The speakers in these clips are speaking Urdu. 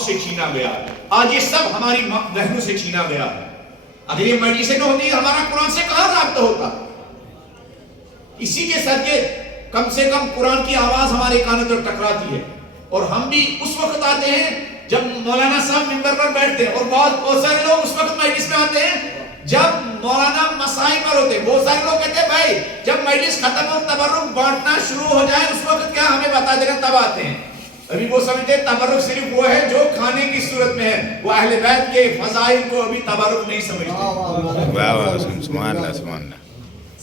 سے چھینا گیا. آج یہ سب ہماری بہنوں سے چھینا گیا. اگر یہ مجلسیں نہ ہوتی ہمارا قرآن سے کہاں رابطہ ہوتا؟ اسی کے صدقے کم سے کم قرآن کی آواز ہمارے کانوں پر ٹکراتی ہے. اور ہم بھی اس وقت آتے ہیں جب مولانا صاحب منبر پر بیٹھتے ہیں, اور بہت سارے لوگ اس وقت مجلس میں آتے ہیں جب مولانا مسائل پر ہوتے ہیں. بہت سارے لوگ کہتے ہیں بھائی جب مجلس ختم ہو تبرک بانٹنا شروع ہو جائے اس وقت کیا ہمیں بتا دینا, تب آتے ہیں. ابھی وہ سمجھتے تبرک صرف وہ ہے جو کھانے کی صورت میں ہے, وہ اہل بیت کے فضائل کو ابھی تبرک نہیں سمجھتے. سبحان اللہ سبحان اللہ.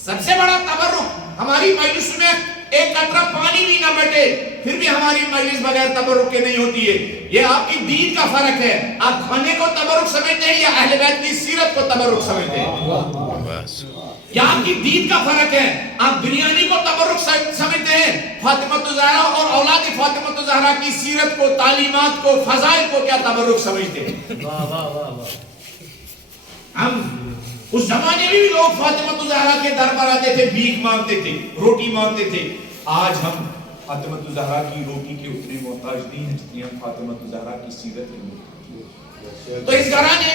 سب سے بڑا تبرک ہماری مجلس میں ایک قطرہ پانی بھی نہ بٹے پھر بھی ہماری مجلس بغیر تبرک کے نہیں ہوتی ہے. یہ آپ کی دین کا فرق ہے. آپ کھانے کو تبرک سمجھتے ہیں یا اہل بیت کی سیرت کو تبرک سمجھتے ہیں؟ یہ آپ کی دین کا فرق ہے. آپ بریانی کو تبرک سمجھتے ہیں, فاطمہ الزہرا اور اولاد فاطمہ الزہرا کی سیرت کو, تعلیمات کو, فضائل کو کیا تبرک سمجھتے ہیں؟ ہم اس زمانے میں بھی لوگ فاطمہ الزہرا کے در پر آتے تھے, بھیک مانگتے تھے, روٹی مانگتے تھے. آج ہم فاطمہ الزہرا کی روٹی کے اتنے محتاج نہیں ہیں جتنی ہم فاطمہ الزہرا کی سیرت کے. تو اس گھرانے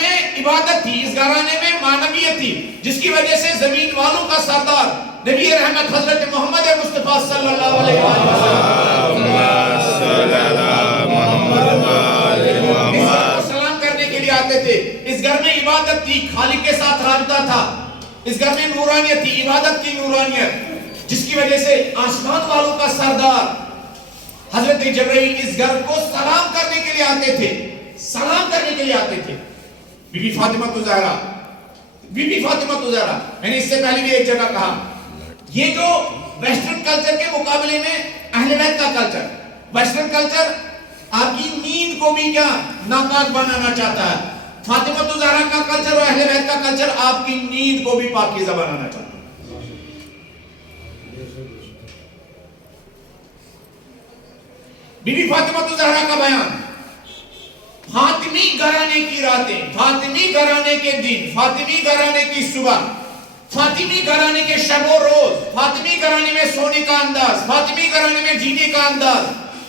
میں عبادت تھی, اس گھرانے میں معنویت تھی, جس کی وجہ سے زمین والوں کا سردار نبی رحمت حضرت محمد مصطفیٰ صلی اللہ علیہ وسلم سلام کرنے کے لیے آتے تھے. اس گھر میں عبادت تھی, خالق کے ساتھ رابطہ تھا. اس گھر میں نورانیت تھی, عبادت کی نورانیت, جس کی وجہ سے آسمان والوں کا سردار حضرت جبرائیل اس گھر کو سلام کرنے کے لیے آتے تھے, سلام کرنے کے لیے آتے تھے. Bibi Fatima al Zahra, Bibi Fatima al Zahra, میں نے اس سے پہلے بھی ایک جگہ کہا, یہ جو ویسٹرن کلچر کے مقابلے میں اہل بیت کا کلچر, ویسٹرن کلچر آپ کی نیند کو بھی کیا ناپاک بنانا چاہتا ہے. فاطمہ الزہرا کا کلچر اور اہل بیت کا کلچر آپ کی نیند کو بھی پاکیزہ بنانا چاہتا ہے. بی بی فاطمہ الزہرا کا بیان, فاطمی گھرانے کی راتیں, فاطمی گھرانے کے دن, فاطمی گھرانے کی صبح, فاطمی گھرانے کے شب و روز, فاطمی گھرانے میں سونے کا انداز, فاطمی گھرانے میں جینے کا انداز,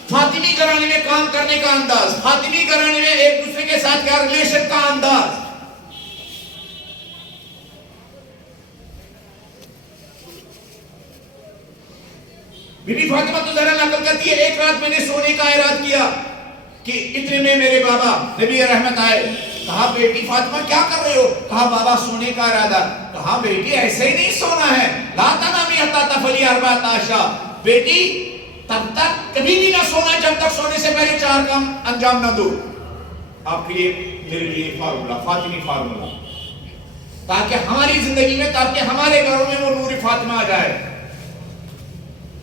فاطمی گھرانے میں کام کرنے کا انداز, فاطمی گھرانے میں ایک دوسرے کے ساتھ کیا ریلیشن کا انداز. بی بی فاطمہ الزہرا نقل کرتی ہے, ایک رات میں نے سونے کا ارادہ کیا کہ اتنے میں میرے بابا نبی رحمت آئے. کہا بیٹی فاطمہ کیا کر رہے ہو؟ کہا بابا سونے کا ارادہ. کہا بیٹی ایسے ہی نہیں سونا ہے, لا تنامی حتی تفعلی اربعۃ اشیاء, بیٹی تب تک کبھی بھی نہ سونا جب تک سونے سے پہلے 4 کام انجام نہ دو. آپ کے لیے میرے لیے فارمولا, فاطمی فارمولا, تاکہ ہماری زندگی میں, تاکہ ہمارے گھروں میں وہ نور فاطمہ آ جائے.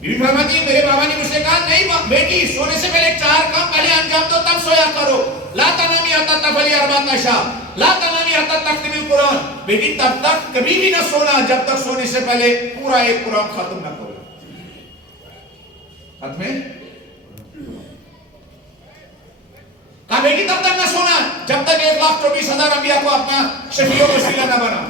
بی بی فرماتی ہے میرے بابا نے مجھ سے کہا نہیں بیٹی سونے سے پہلے 4 کام پہلے انجام دو تب سویا کرو. لا تنامی حتی تفعلی اربعۃ اشیاء, لا تنامی حتی تختمی القرآن, بیٹی تب تک کبھی بھی نہ سونا جب تک سونے سے پہلے پورا ایک قرآن ختم نہ کرو. ختم ہے. کہا بیٹی تب تک نہ سونا جب تک 1,24,000 انبیاء کو اپنا شفیع و وسیلہ نہ بنا.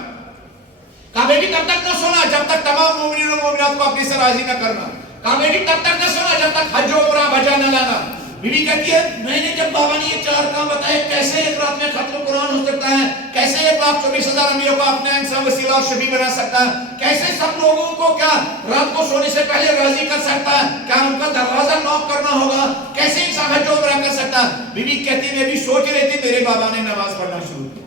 کہا بیٹی تب تک نہ سونا جب تک تمام مومنین و مومنات کو اپنے سے راضی نہ کرنا. کہا بیٹی تب تک نہ سونا جب تک حج و عمرہ بجا نہ لانا. بی بی کہتی ہے میں نے جب بابا نے یہ 4 کام بتائے, کیسے ایک رات میں ختم قرآن ہو سکتا ہے, کیسے 1,24,000 انبیاء کو اپنے انسان وسیلہ اور شفیع بنا سکتا ہے, کیسے سب لوگوں کو کیا رات کو سونے سے پہلے راضی کر سکتا ہے, کیا ان کا دروازہ نوک کرنا ہوگا, کیسے انسان حج و عمرہ کر سکتا ہے. بی بی کہتی ہے میں بھی سوچ رہی تھی, میرے بابا نے نماز پڑھنا شروع کیا.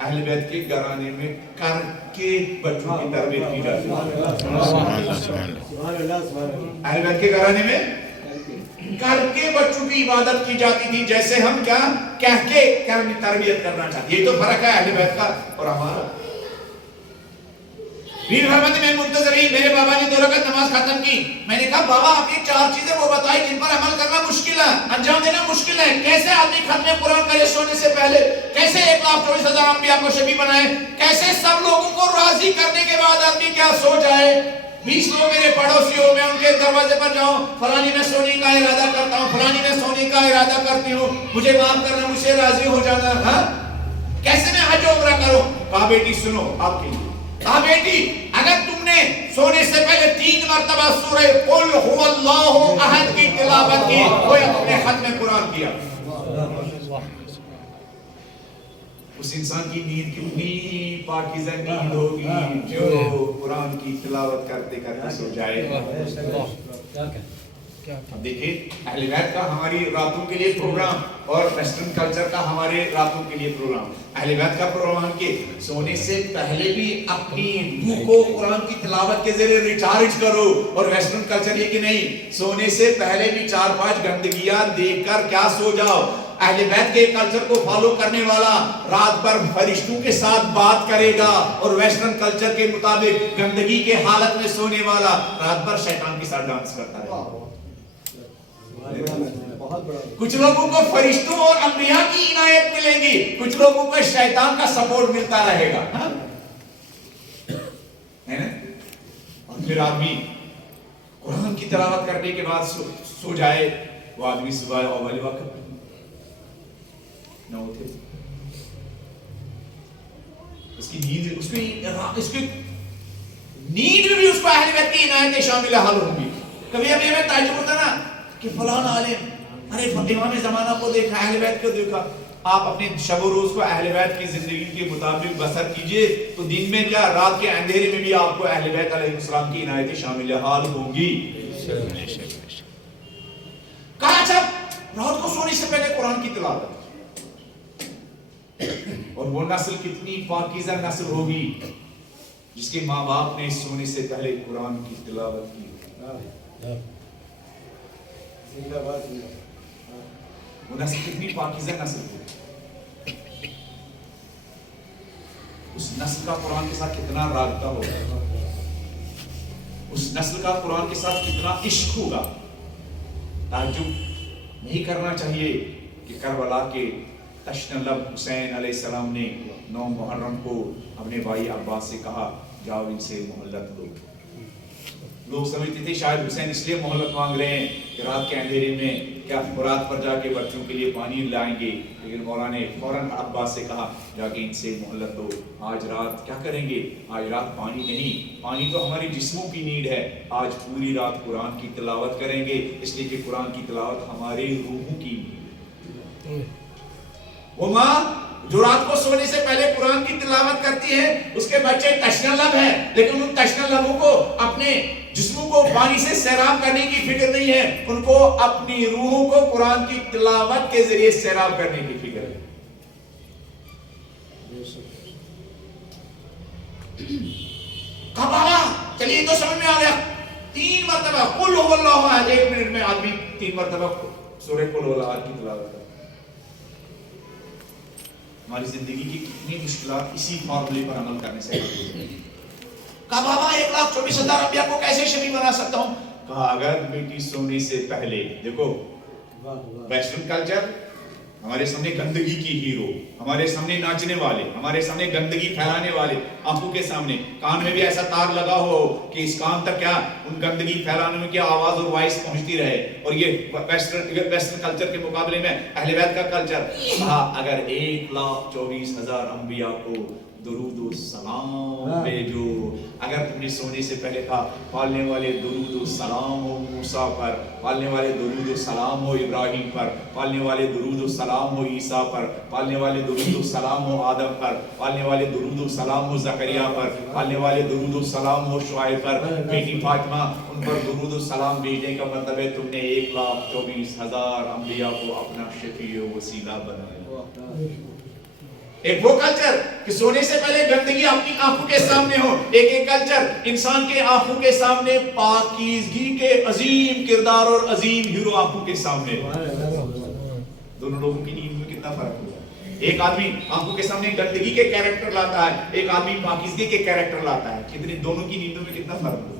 اہل بیت کے گھرانے میں کر کے بچوں کی تربیت کی جاتی ہے. اہل بیت کے گھرانے میں کر کے بچوں کی عبادت کی جاتی تھی, جیسے ہم کیا کہہ کے تربیت کرنا چاہتے. یہ تو فرق ہے اہل بیت کا اور ہمارا. بیر فرماتی میں منتظر ہی, میرے بابا نے 2 رکعت نماز ختم کی. میں نے کہا بابا آپ یہ 4 چیزیں وہ بتائی جن پر عمل کرنا مشکل ہے, انجام دینا مشکل ہے. کیسے آدمی ختم قرآن کرے سونے سے پہلے, کیسے 1,24,000 انبیاء کو شفیع بنائے, کیسے سب لوگوں کو راضی کرنے کے بعد آدمی کیا سو جائے. 20 لوگ میرے پڑوسی ہو, میں ان کے دروازے پر جاؤں, فلانی میں سونے کا ارادہ کرتا ہوں, فلانی میں سونے کا ارادہ کرتی ہوں, مجھے معاف کرنا, مجھ سے راضی ہو جانا. ہاں کیسے میں حج و عمرہ کروں. کہا بیٹی سنو, آپ کے لیے کہا بیٹی اگر تم نے سونے سے پہلے 3 مرتبہ سورہ قل هو اللہ احد کی تلاوت کی گویا تم نے ختم قرآن کیا. اس انسان کی نیند کتنی پاکیزہ نیند ہوگی جو قرآن کی تلاوت کرتے کرتے سو جائے. اب دیکھیں اہل بیت کا ہماری راتوں کے لیے پروگرام اور ویسٹرن کلچر کا ہمارے راتوں کے لیے پروگرام. اہل بیت کا پروگرام کہ سونے سے پہلے بھی اپنی روح کو قرآن کی تلاوت کے ذریعے ریچارج کرو, اور ویسٹرن کلچر یہ کہ نہیں سونے سے پہلے بھی 4-5 گندگیاں دیکھ کر کیا سو جاؤ. اہل بیت کے کلچر کو فالو کرنے والا رات بھر فرشتوں کے ساتھ بات کرے گا, اور ویسٹرن کلچر کے مطابق گندگی کے حالت میں سونے والا رات بھر شیطان کے ساتھ ڈانس کرتا ہے. کچھ لوگوں کو فرشتوں اور انبیاء کی عنایت ملے گی, کچھ لوگوں کو شیطان کا سپورٹ ملتا رہے گا, ہے نا. اور پھر آدمی قرآن کی تلاوت کرنے کے بعد سو جائے, وہ آدمی صبح اول وقت نہ اٹھے, اس کی نیند اس کی نیند بھی اس کو اہل بیت کی عنایتیں شامل حال ہوں گی. کبھی ابھی ہمیں تعجب ہوتا نا کہ فلان عالم, ارے امام زمانہ کو دیکھا, اہل بیت کو دیکھا. آپ اپنے شب و روز کو اہل بیت کی زندگی کے مطابق بسر کیجئے تو دن میں کیا رات کے اندھیرے میں بھی آپ کو اہل بیت علیہ السلام کی عنایتیں شامل حال ہوں گی. کہا جب رات کو سونے سے پہلے قرآن کی تلاوت, اور وہ نسل کتنی پاکیزہ نسل ہوگی جس کے ماں باپ نے سونے سے پہلے قرآن کی تلاوت کی. وہ نسل کتنی پاکیزہ نسل ہوگی, اس نسل کا قرآن کے ساتھ کتنا رابطہ ہوگا, اس نسل کا قرآن کے ساتھ کتنا عشق ہوگا. تعجب نہیں کرنا چاہیے کہ کربلا کے تشنہ لب حسین علیہ السلام نے 9 محرم کو اپنے بھائی عباس سے کہا جاؤ ان سے مہلت دو. لوگ سمجھتے تھے شاید حسین اس لیے مہلت مانگ رہے ہیں کہ رات کے اندھیرے میں کیا فرات پر جا کے بچوں کے لیے پانی لائیں گے, لیکن مولا نے فوراً عباس سے کہا جا کے ان سے مہلت دو. آج رات کیا کریں گے, آج رات پانی نہیں, پانی تو ہماری جسموں کی نیڈ ہے, آج پوری رات قرآن کی تلاوت کریں گے, اس لیے کہ قرآن کی تلاوت ہمارے روحوں کی نیڈ ہے. وہ ماں جو رات کو سونے سے پہلے قرآن کی تلاوت کرتی ہے اس کے بچے تشنہ لب ہیں, لیکن ان تشنہ لبوں کو اپنے جسموں کو پانی سے سیراب کرنے کی فکر نہیں ہے, ان کو اپنی روحوں کو قرآن کی تلاوت کے ذریعے سیراب کرنے کی فکر ہے. کہا بابا چلیے تو سمجھ میں آ گیا, 3 مرتبہ قل هو اللہ احد, 1 منٹ میں آدمی 3 مرتبہ سورہ قل هو اللہ احد کی تلاوت کرتا. ہماری زندگی کی کتنی مشکلات اسی فارمولے پر عمل کرنے سے حل ہوئی. کہا بابا 1,24,000 انبیاء کو کیسے شفیع بنا سکتا ہوں. کہا اگر بیٹی سونے سے پہلے, دیکھو ویسٹرن کلچر ہمارے سامنے گندگی کی ہیرو, ہمارے سامنے ناچنے والے, ہمارے سامنے گندگی پھیلانے والے, آنکھوں کے سامنے کان میں بھی ایسا تار لگا ہو کہ اس کان تک کیا ان گندگی پھیلانے میں کیا آواز اور وائس پہنچتی رہے. اور یہ ویسٹرن کلچر کے مقابلے میں اہل بیت کا کلچر. کہا اگر 1,24,000 انبیاء کو درود و سلام بھیجو, اگر تم نے سونے سے پہلے کہا پالنے والے درود و سلام ہو موسیٰ پر, پالنے والے درود و سلام ہو ابراہیم پر, پالنے والے درود و سلام ہو عیسیٰ پر, پالنے والے درود و سلام ہو آدم پر, پالنے والے درود و سلام ہو زکریا پر, پالنے والے درود و سلام ہو شعیب پر, بیٹی فاطمہ ان پر درود و سلام بھیجنے کا مطلب ہے تم نے 1,24,000 انبیاء کو اپنا شفیع و وسیلہ بنایا. ایک وہ کلچر کہ سونے سے پہلے گندگی اپنی آنکھوں کے سامنے ہو, ایک کلچر انسان کے آنکھوں کے سامنے پاکیزگی کے عظیم کردار اور عظیم ہیرو آنکھوں کے سامنے. دونوں لوگوں کی نیند میں کتنا فرق ہوگا. ایک آدمی آنکھوں کے سامنے گندگی کے کیریکٹر لاتا ہے, ایک آدمی پاکیزگی کے کیریکٹر لاتا ہے, کتنے دونوں کی نیندوں میں کتنا فرق ہوگا.